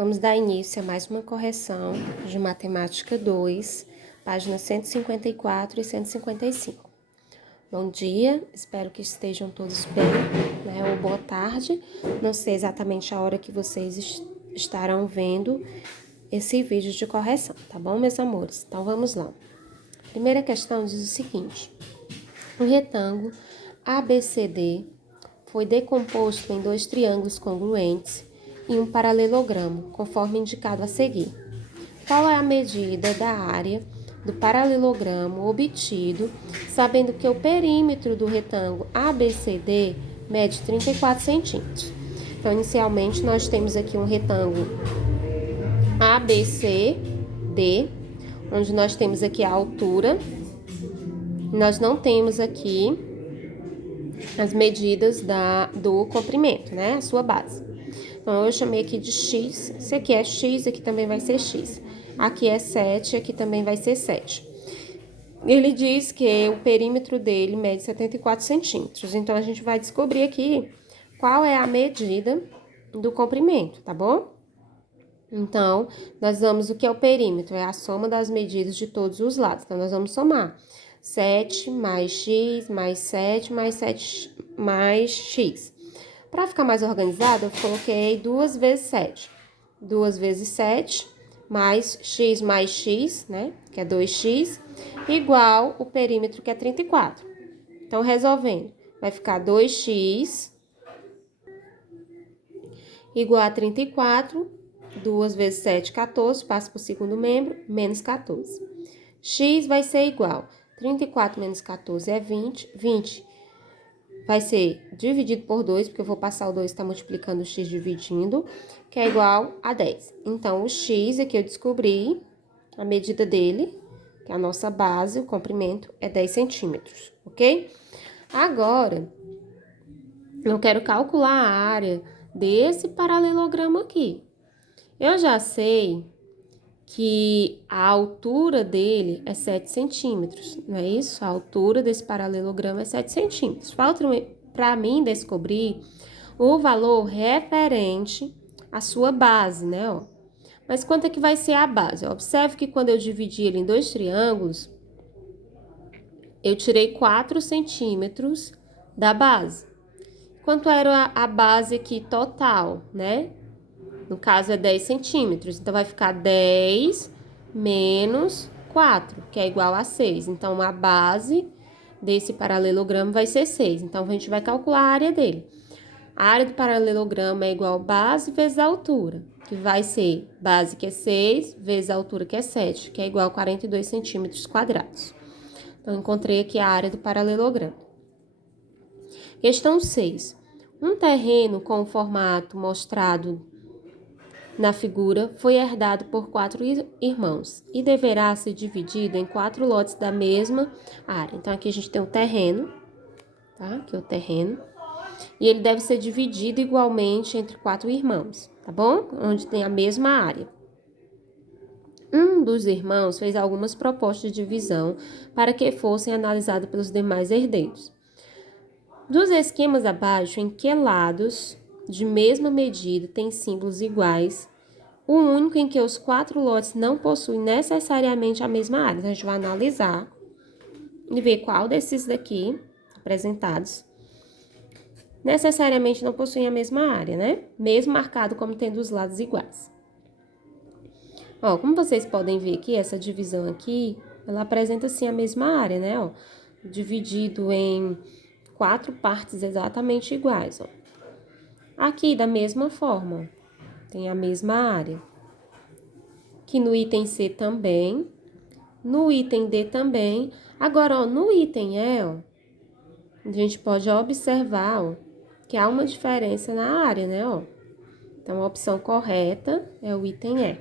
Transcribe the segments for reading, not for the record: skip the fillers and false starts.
Vamos dar início a mais uma correção de Matemática 2, páginas 154 e 155. Bom dia, espero que estejam todos bem, né? Ou boa tarde, não sei exatamente a hora que vocês estarão vendo esse vídeo de correção, tá bom, meus amores? Então, vamos lá. A primeira questão diz o seguinte: o retângulo ABCD foi decomposto em dois triângulos congruentes e um paralelogramo, conforme indicado a seguir. Qual é a medida da área do paralelogramo obtido, sabendo que o perímetro do retângulo ABCD mede 34 centímetros? Então, inicialmente, nós temos aqui um retângulo ABCD, onde nós temos aqui a altura. Nós não temos aqui as medidas do comprimento, né? A sua base. Então, eu chamei aqui de x. Esse aqui é x, aqui também vai ser x. Aqui é 7, aqui também vai ser 7. Ele diz que o perímetro dele mede 74 centímetros. Então, a gente vai descobrir aqui qual é a medida do comprimento, tá bom? Então, nós vamos, o que é o perímetro? É a soma das medidas de todos os lados. Então, nós vamos somar 7 mais x, mais 7, mais 7, mais x. Para ficar mais organizado, eu coloquei 2 vezes 7. 2 vezes 7, mais x, né? Que é 2x, igual o perímetro, que é 34. Então, resolvendo, vai ficar 2x igual a 34. 2 vezes 7, 14, passa para o segundo membro, menos 14. X vai ser igual, 34 menos 14 é 20, 20 vai ser dividido por 2, porque eu vou passar o 2, está multiplicando o x dividindo, que é igual a 10. Então, o x aqui eu descobri, a medida dele, que é a nossa base, o comprimento, é 10 centímetros, ok? Agora, eu quero calcular a área desse paralelogramo aqui. Eu já sei que a altura dele é 7 centímetros, não é isso? A altura desse paralelogramo é 7 centímetros. Falta para mim descobrir o valor referente à sua base, né? Ó. Mas quanto é que vai ser a base? Observe que quando eu dividi ele em dois triângulos, eu tirei 4 centímetros da base. Quanto era a base aqui total, né? No caso, é 10 centímetros. Então, vai ficar 10 menos 4, que é igual a 6. Então, a base desse paralelogramo vai ser 6. Então, a gente vai calcular a área dele. A área do paralelogramo é igual a base vezes a altura, que vai ser base, que é 6, vezes a altura, que é 7, que é igual a 42 centímetros quadrados. Então, encontrei aqui a área do paralelogramo. Questão 6. Um terreno com o formato mostrado na figura foi herdado por 4 irmãos e deverá ser dividido em 4 lotes da mesma área. Então, aqui a gente tem o terreno, tá? Aqui é o terreno. E ele deve ser dividido igualmente entre 4 irmãos, tá bom? Onde tem a mesma área. Um dos irmãos fez algumas propostas de divisão para que fossem analisadas pelos demais herdeiros. Dos esquemas abaixo, em que lados de mesma medida têm símbolos iguais, o único em que os 4 lotes não possuem necessariamente a mesma área. Então, a gente vai analisar e ver qual desses daqui, apresentados, necessariamente não possuem a mesma área, né? Mesmo marcado como tendo os lados iguais. Ó, como vocês podem ver aqui, essa divisão aqui, ela apresenta, sim, a mesma área, né? Ó, dividido em 4 partes exatamente iguais, ó. Aqui, da mesma forma, tem a mesma área. Que no item C também, no item D também. Agora, ó, no item E, ó, a gente pode observar, ó, que há uma diferença na área, né, ó. Então, a opção correta é o item E.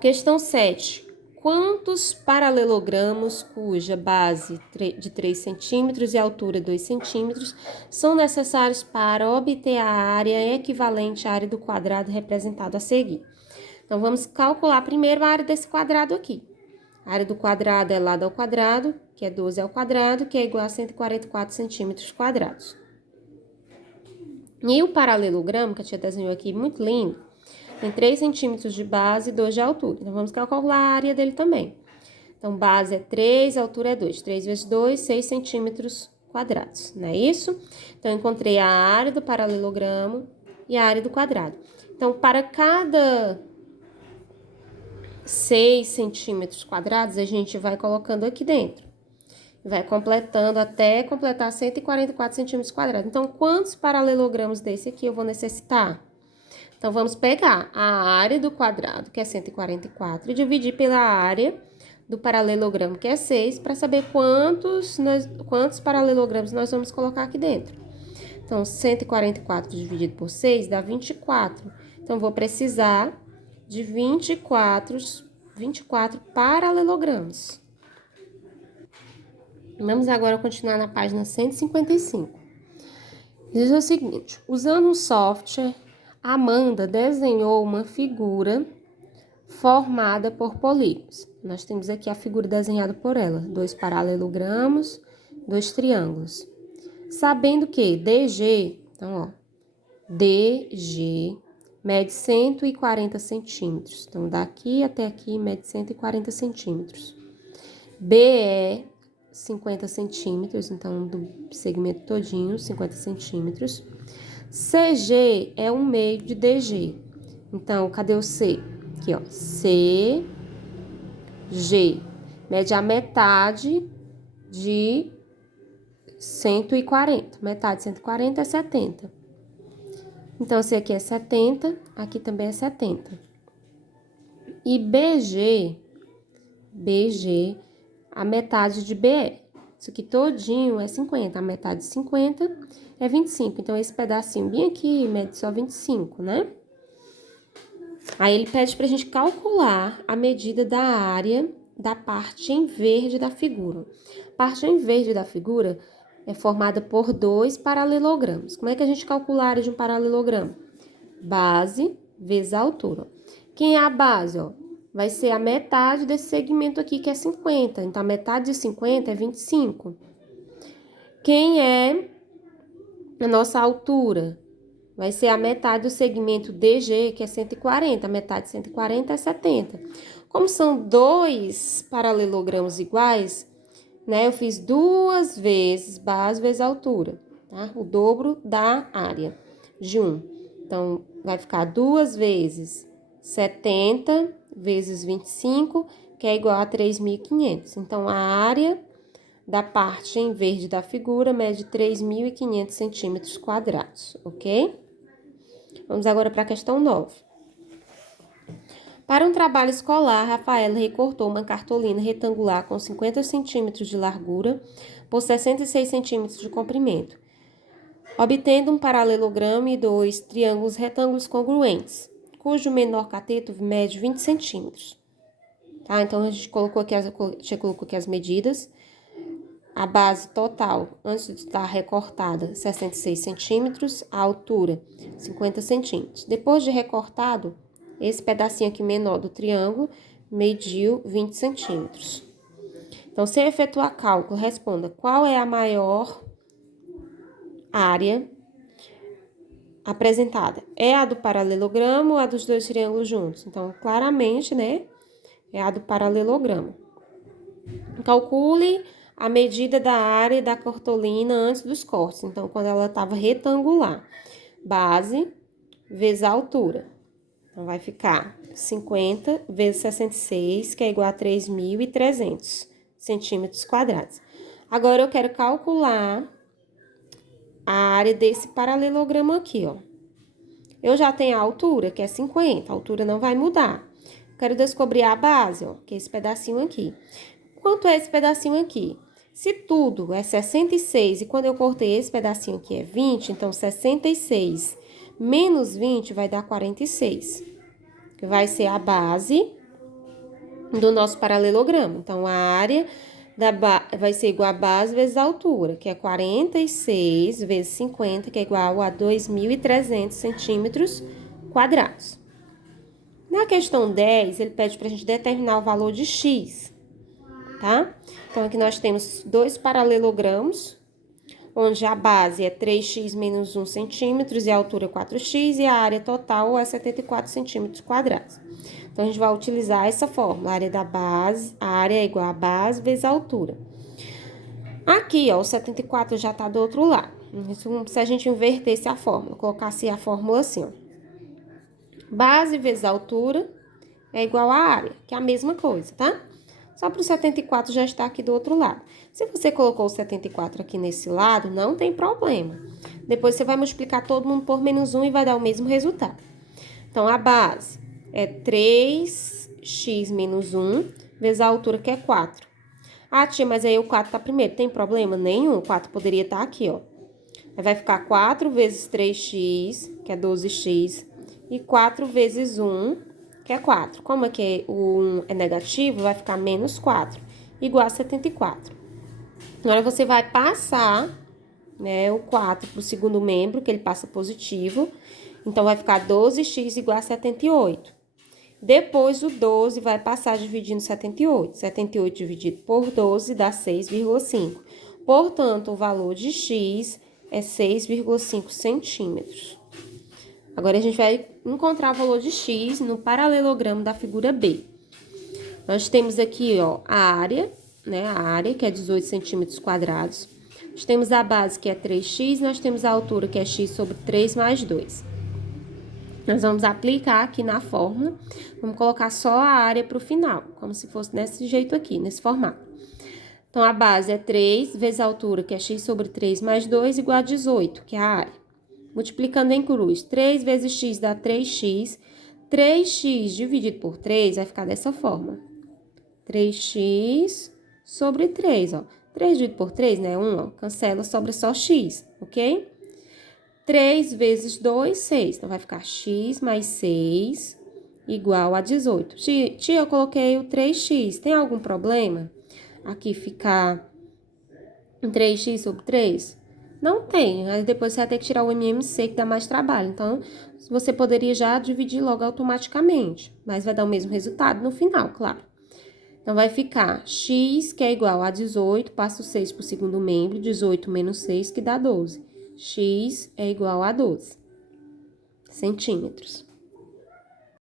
Questão 7. Quantos paralelogramos cuja base de 3 centímetros e altura 2 centímetros são necessários para obter a área equivalente à área do quadrado representado a seguir? Então, vamos calcular primeiro a área desse quadrado aqui. A área do quadrado é lado ao quadrado, que é 12 ao quadrado, que é igual a 144 centímetros quadrados. E o paralelogramo, que a tia desenhou aqui, muito lindo, tem 3 centímetros de base e 2 de altura. Então, vamos calcular a área dele também. Então, base é 3, altura é 2. 3 vezes 2, 6 centímetros quadrados, não é isso? Então, encontrei a área do paralelogramo e a área do quadrado. Então, para cada 6 centímetros quadrados, a gente vai colocando aqui dentro. Vai completando até completar 144 centímetros quadrados. Então, quantos paralelogramos desse aqui eu vou necessitar? Então, vamos pegar a área do quadrado, que é 144, e dividir pela área do paralelogramo, que é 6, para saber quantos paralelogramas nós vamos colocar aqui dentro. Então, 144 dividido por 6 dá 24. Então, vou precisar de 24 paralelogramas. Vamos agora continuar na página 155. Diz o seguinte: usando um software, Amanda desenhou uma figura formada por polígonos. Nós temos aqui a figura desenhada por ela, 2 paralelogramos, 2 triângulos. Sabendo que DG, então, DG mede 140 centímetros. Então, daqui até aqui mede 140 centímetros. BE, 50 centímetros, então, do segmento todinho, 50 centímetros. CG é um meio de DG. Então, cadê o C? Aqui, ó, CG. Mede a metade de 140. Metade de 140 é 70. Então, esse aqui é 70, aqui também é 70. E BG, a metade de BE. Isso aqui todinho é 50, a metade de 50 é 25. Então, esse pedacinho bem aqui mede só 25, né? Aí, ele pede pra gente calcular a medida da área da parte em verde da figura. A parte em verde da figura é formada por 2 paralelogramos. Como é que a gente calcula a área de um paralelogramo? Base vezes a altura. Quem é a base, ó? Vai ser a metade desse segmento aqui, que é 50. Então, a metade de 50 é 25. Quem é a nossa altura? Vai ser a metade do segmento DG, que é 140. A metade de 140 é 70. Como são 2 paralelogramos iguais, né? Eu fiz 2 vezes base vezes altura, tá? O dobro da área de um. Então, vai ficar 2 vezes 70 vezes 25, que é igual a 3.500. Então, a área da parte em verde da figura mede 3.500 centímetros quadrados, ok? Vamos agora para a questão 9. Para um trabalho escolar, Rafaela recortou uma cartolina retangular com 50 centímetros de largura por 66 centímetros de comprimento, obtendo um paralelogramo e 2 triângulos retângulos congruentes, cujo menor cateto mede 20 centímetros. Tá? Então, a gente colocou aqui as medidas. A base total, antes de estar recortada, 66 centímetros, a altura, 50 centímetros. Depois de recortado, esse pedacinho aqui menor do triângulo mediu 20 centímetros. Então, se eu efetuar cálculo, responda qual é a maior área apresentada. É a do paralelogramo ou a dos 2 triângulos juntos? Então, claramente, né, é a do paralelogramo. Calcule a medida da área da cartolina antes dos cortes. Então, quando ela estava retangular. Base vezes a altura. Então, vai ficar 50 vezes 66, que é igual a 3.300 centímetros quadrados. Agora, eu quero calcular a área desse paralelogramo aqui, ó. Eu já tenho a altura, que é 50. A altura não vai mudar. Quero descobrir a base, ó, que é esse pedacinho aqui. Quanto é esse pedacinho aqui? Se tudo é 66 e quando eu cortei esse pedacinho aqui é 20, então 66 menos 20 vai dar 46, que vai ser a base do nosso paralelogramo. Então, a área vai ser igual a base vezes a altura, que é 46 vezes 50, que é igual a 2.300 centímetros quadrados. Na questão 10, ele pede para a gente determinar o valor de x, tá? Então, aqui nós temos 2 paralelogramos onde a base é 3x menos 1 centímetros e a altura é 4x e a área total é 74 centímetros quadrados. Então, a gente vai utilizar essa fórmula, a área é igual a base vezes a altura. Aqui, ó, o 74 já tá do outro lado. Se a gente invertesse a fórmula, colocasse a fórmula assim, ó. Base vezes a altura é igual à área, que é a mesma coisa, tá? Só para o 74 já está aqui do outro lado. Se você colocou o 74 aqui nesse lado, não tem problema. Depois você vai multiplicar todo mundo por menos 1 e vai dar o mesmo resultado. Então, a base é 3x menos 1 vezes a altura, que é 4. Ah, tia, mas aí o 4 tá primeiro. Tem problema nenhum? O 4 poderia estar aqui, ó. Aí vai ficar 4 vezes 3x, que é 12x, e 4 vezes 1, que é 4. Como é que o 1 é negativo, vai ficar menos 4, igual a 74. Agora, você vai passar, né, o 4 para o segundo membro, que ele passa positivo. Então, vai ficar 12x igual a 78. Depois, o 12 vai passar dividindo 78. 78 dividido por 12 dá 6,5. Portanto, o valor de x é 6,5 centímetros. Agora, a gente vai encontrar o valor de x no paralelogramo da figura B. Nós temos aqui, ó, a área, né? A área, que é 18 centímetros quadrados. Nós temos a base, que é 3x. Nós temos a altura, que é x sobre 3 mais 2. Nós vamos aplicar aqui na fórmula. Vamos colocar só a área para o final, como se fosse desse jeito aqui, nesse formato. Então, a base é 3 vezes a altura, que é x sobre 3 mais 2, igual a 18, que é a área. Multiplicando em cruz, 3 vezes x dá 3x. 3x dividido por 3 vai ficar dessa forma. 3x sobre 3, ó. 3 dividido por 3, né? 1, ó. Cancela, sobra só x, ok? 3 vezes 2, 6. Então, vai ficar x mais 6 igual a 18. Tia, eu coloquei o 3x. Tem algum problema? Aqui ficar 3x sobre 3? Não tem. Aí depois você vai ter que tirar o MMC, que dá mais trabalho. Então, você poderia já dividir logo automaticamente. Mas vai dar o mesmo resultado no final, claro. Então, vai ficar x, que é igual a 18, passa o 6 para o segundo membro, 18 menos 6, que dá 12. X é igual a 12 centímetros.